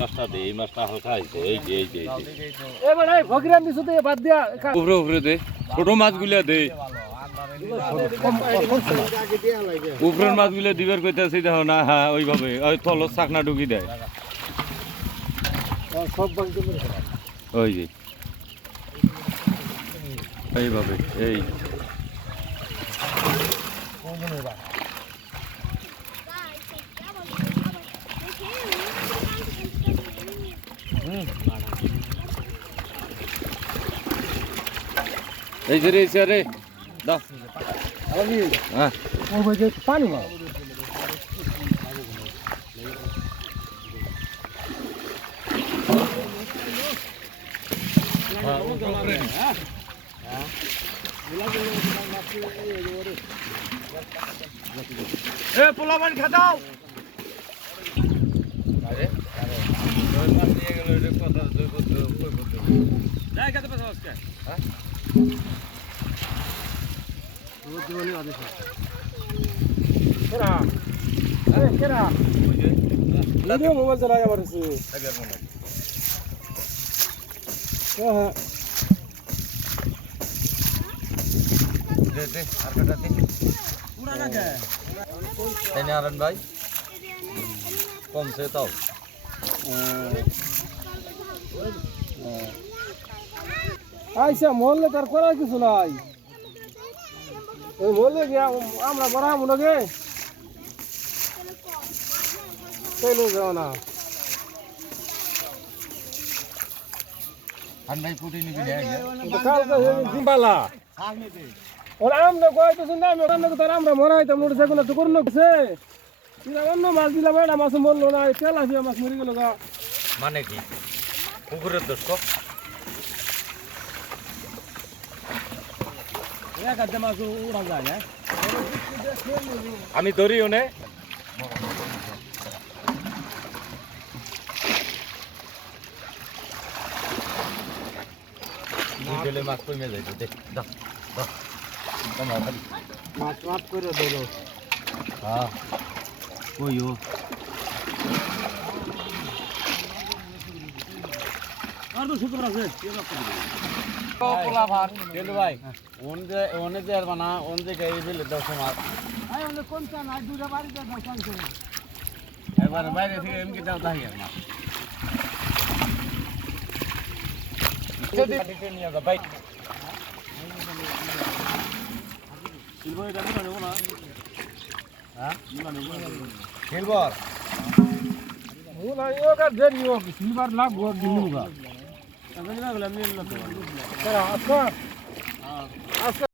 মাছটা দে, এই মাছটা হালকা হয়েছে। এই যে এই যে এবার এই ভগিরান দিছো তো বাদ দিয়া উপরে উপরে দে, ছোট মাছগুলা দে। উপরের মাছগুলা দিবার কইতাছি দেখো না। হ্যাঁ ওইভাবে ওই তলত চাকনা ঢুকি দেয়। সব বাংকে ওই যে এইভাবে এই এই যে রে স্যারে দাও। হ্যাঁ ও ভাই যে পানি মার এ পোলা পানি খাও। আরে ওই মাছ নিয়ে গেল এটা কথা দুই বছর কই বছর যাই কত পয়সা আজকে হ্যাঁ রোজ জীবনী আদেশ কেরা আরে কেরা ওই যে ভিডিও মোবাইল চালায় আমারছে আগের মনে হ্যাঁ দে দে আর কাটা দে পুরা না কে তাই না আরন ভাই কমছে তাও আইসা মহল্লে তার করার কিছু নাই ওই মহল্লে গিয়া আমরা বড় মনে গে চলে যাও না আন ভাই পুটি নিবি না কালকে দিবালা ওরা আমরা কইতেছেন না আমি রান্না করতে আমরা মরাইতাম মোটরসাইকেল তো করুন গেছে অন্য মাছ দিলাম এটা মাছ মরলো না তেল আসিয়া মাছ মরে গেল গা মানে কি পুকুরের দোষ তো এক আধা মাছ উড়া যায় না আমি ধরি ওনে গেলে মাছ কমে যাইবে দেখ দাও দাও কমা খালি মাছ মাছ করে দেবো হ্যাঁ ওই ও আর তো শুক্র আছে পোলা ভাত গেলু ভাই ওনে যে আর বানা ওন যে গাই ফেলে দাও সমাজ আই ওনে কোনটা না দুটা বাড়িতে দাও কানছে একবার বাইরে থেকে এমকি দাও তাই না যদি নিয়ে যা ভাই সিলভার এটা না নেব না হ্যাঁ না নেব সিলভার ওলা ইয়োগা দেন ইয়ো সিলভার লাগ গো দিনুগা তাহলে না গলা মিল না তো আচ্ছা আচ্ছা